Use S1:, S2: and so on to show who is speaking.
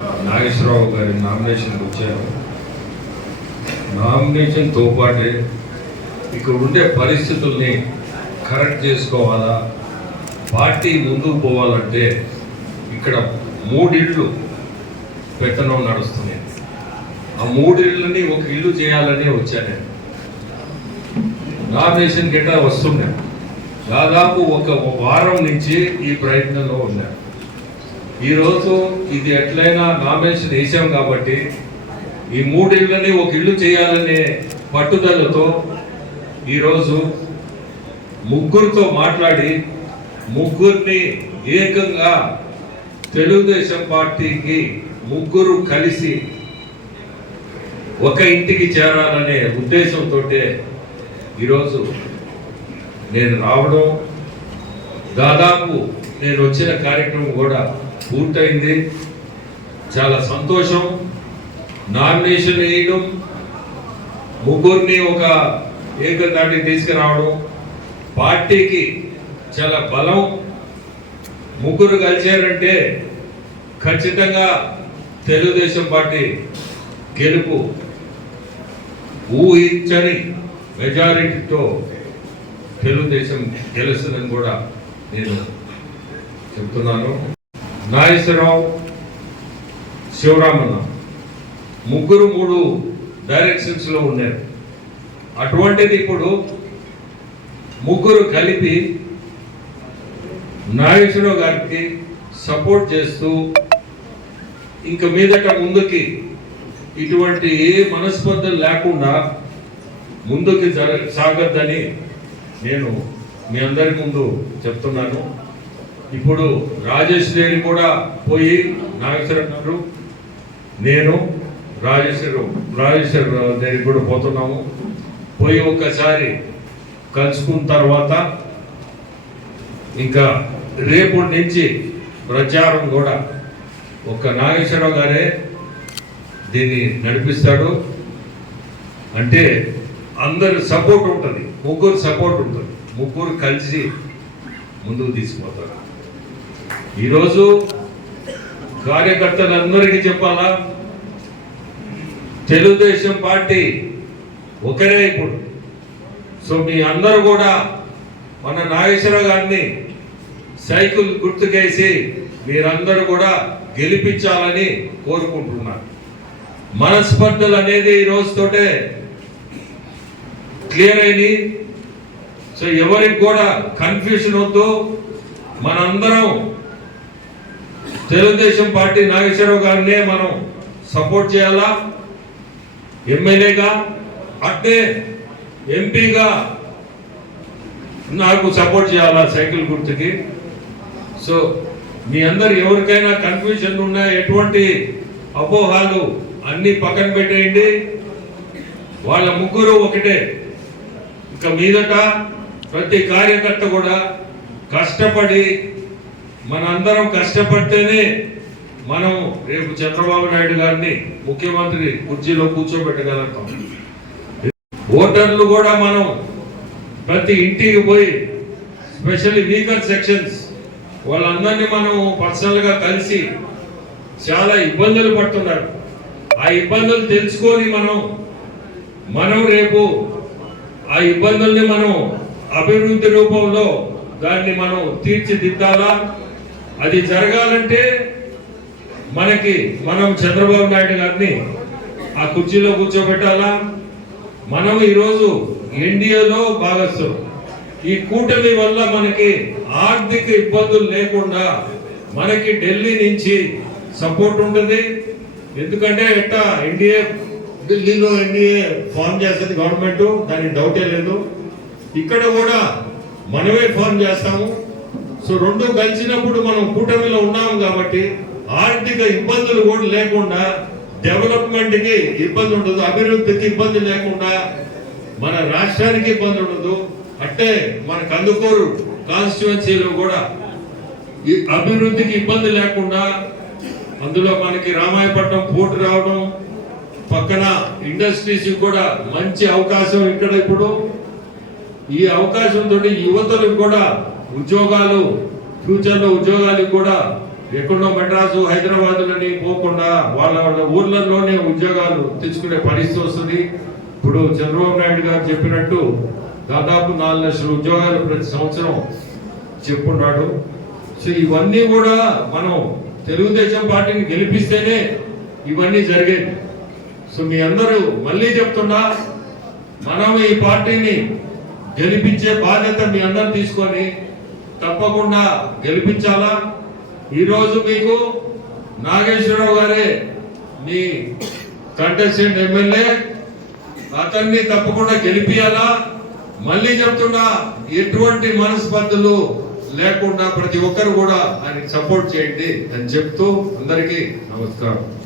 S1: నాగేశ్వరరావు గారి నామినేషన్కి వచ్చాను నామినేషన్తో పాటే ఇక్కడ ఉండే పరిస్థితుల్ని కరెక్ట్ చేసుకోవాలా? పార్టీ ముందుకు పోవాలంటే ఇక్కడ మూడిళ్ళు పెత్తనం నడుస్తుంది ఆ మూడిళ్ళని ఒక ఇల్లు చేయాలని వచ్చాను నేను. నామినేషన్ గట్ట వస్తున్నాను దాదాపు ఒక వారం నుంచి ఈ ప్రయత్నంలో ఉన్నాను ఈరోజు ఇది ఎట్లయినా నామినేషన్ వేసాం కాబట్టి ఈ మూడిళ్ళని ఒక ఇల్లు చేయాలనే పట్టుదలతో ఈరోజు ముగ్గురితో మాట్లాడి ముగ్గురిని ఏకంగా తెలుగుదేశం పార్టీకి ముగ్గురు కలిసి ఒక ఇంటికి చేరాలనే ఉద్దేశంతో ఈరోజు నేను రావడం. దాదాపు నేను వచ్చిన కార్యక్రమం కూడా పూర్తయింది. చాలా సంతోషం. నామినేషన్ వేయడం ముగ్గురిని ఒక ఏకతాటికి తీసుకురావడం పార్టీకి చాలా బలం. ముగ్గురు కలిశారంటే ఖచ్చితంగా తెలుగుదేశం పార్టీ గెలుపు ఊహించని మెజారిటీతో తెలుగుదేశం గెలుస్తుందని కూడా నేను చెప్తున్నాను. నాగేశ్వరరావు శివరామన్న. ముగ్గురు మూడు డైరెక్షన్స్లో ఉన్నారు. అటువంటిది ఇప్పుడు ముగ్గురు కలిపి నాగేశ్వరరావు గారికి సపోర్ట్ చేస్తూ ఇంక మీదట ముందుకి ఇటువంటి ఏ మనస్పర్ధలు లేకుండా ముందుకి జర సాగద్దని నేను మీ అందరి ముందు చెప్తున్నాను. ఇప్పుడు రాజేష్ గారి కూడా పోయి నాగేశ్వర గారు నేను రాజేశ్వరు రాజేశ్వర దగ్గరికి కూడా పోతున్నాము. పోయి ఒక్కసారి కలుసుకున్న తర్వాత ఇంకా రేపు నుంచి ప్రచారం కూడా ఒక నాగేశ్వరరావు గారే దీన్ని నడిపిస్తాడు. అంటే అందరు సపోర్ట్ ఉంటుంది ముగ్గురు సపోర్ట్ ఉంటుంది. ముగ్గురు కలిసి ముందుకు తీసుకుపోతారు. ఈరోజు కార్యకర్తలందరికీ చెప్పాలా? తెలుగుదేశం పార్టీ ఒకరే ఇప్పుడు. సో మీ అందరూ కూడా మన నాగేశ్వరరావు గారిని సైకిల్ గుర్తుకేసి మీరందరూ కూడా గెలిపించాలని కోరుకుంటున్నాను. మనస్పర్ధలు అనేది ఈ రోజుతోటే క్లియర్ అయింది సో ఎవరికి కూడా కన్ఫ్యూషన్ వద్దు. మనందరం తెలుగుదేశం పార్టీ నాగేశ్వరరావు గారినే మనం సపోర్ట్ చేయాలా? ఎమ్మెల్యేగా? అట్టే ఎంపీగా నాకు సపోర్ట్ చేయాలా సైకిల్ గుర్తుకి? సో మీ అందరు ఎవరికైనా కన్ఫ్యూజన్ ఉన్నా ఎటువంటి అపోహాలు అన్ని పక్కన పెట్టేయండి. వాళ్ళ ముగ్గురు ఒకటే. ఇక మీదట ప్రతి కార్యకర్త కూడా కష్టపడి మనందరం కష్టపడితేనే మనం రేపు చంద్రబాబు నాయుడు గారిని ముఖ్యమంత్రి కుర్చీలో కూర్చోబెట్టగలుగుతాం. ఓటర్లు కూడా మనం ప్రతి ఇంటికి పోయి స్పెషల్లీ వీకర్ సెక్షన్స్ వాళ్ళందరినీ మనం పర్సనల్గా కలిసి చాలా ఇబ్బందులు పడుతున్నారు. ఆ ఇబ్బందులు తెలుసుకొని మనం మనం రేపు ఆ ఇబ్బందుల్ని మనం అభివృద్ధి రూపంలో దాన్ని మనం తీర్చిదిద్దాలా? అది జరగాలంటే మనకి మనం చంద్రబాబు నాయుడు గారిని ఆ కుర్చీలో కూర్చోబెట్టాలా? మనం ఈరోజు ఎన్డీఏలో భాగస్థులు. ఈ కూటమి వల్ల మనకి ఆర్థిక ఇబ్బందులు లేకుండా మనకి ఢిల్లీ నుంచి సపోర్ట్ ఉంటుంది. ఎందుకంటే ఎట్టా ఎన్డీఏ ఢిల్లీలో ఎన్డీఏ ఫామ్ చేస్తుంది గవర్నమెంట్ దానికి డౌటే లేదు. ఇక్కడ కూడా మనమే ఫామ్ చేస్తాము. సో రెండు కలిసినప్పుడు మనం కూటమిలో ఉన్నాం కాబట్టి ఆర్థిక ఇబ్బందులు కూడా లేకుండా డెవలప్మెంట్కి ఇబ్బంది ఉండదు అభివృద్ధికి ఇబ్బంది లేకుండా మన రాష్ట్రానికి ఇబ్బంది ఉండదు. అంటే మన కందుకూరు కాన్స్టిట్యువెన్సీలో కూడా ఈ అభివృద్ధికి ఇబ్బంది లేకుండా అందులో మనకి రామాయపట్నం పోటీ రావడం పక్కన ఇండస్ట్రీస్ కూడా మంచి అవకాశం ఇక్కడ ఇప్పుడు. ఈ అవకాశంతో యువతలకు కూడా ఉద్యోగాలు ఫ్యూచర్లో ఉద్యోగాలకు కూడా ఎక్కడో మెడ్రాసు హైదరాబాద్లోని పోకుండా వాళ్ళ వాళ్ళ ఊర్లలోనే ఉద్యోగాలు తెచ్చుకునే పరిస్థితి వస్తుంది. ఇప్పుడు చంద్రబాబు నాయుడు గారు చెప్పినట్టు దాదాపు నాలుగు లక్షల ఉద్యోగాలు ప్రతి సంవత్సరం చెప్పున్నాడు. సో ఇవన్నీ కూడా మనం తెలుగుదేశం పార్టీని గెలిపిస్తేనే ఇవన్నీ జరిగేది సో మీ అందరూ మళ్ళీ చెప్తున్నా మనం ఈ పార్టీని గెలిపించే బాధ్యత మీ అందరు తీసుకొని తప్పకుండా గెలిపించాలా? ఈరోజు మీకు నాగేశ్వరరావు గారే మీ కంటెస్టెంట్ ఎమ్మెల్యే. అతన్ని తప్పకుండా గెలిపియాలా? మళ్ళీ చెప్తున్నా ఎటువంటి మనస్పర్ధలు లేకుండా ప్రతి ఒక్కరు కూడా ఆయనకి సపోర్ట్ చేయండి అని చెప్తూ అందరికీ నమస్కారం.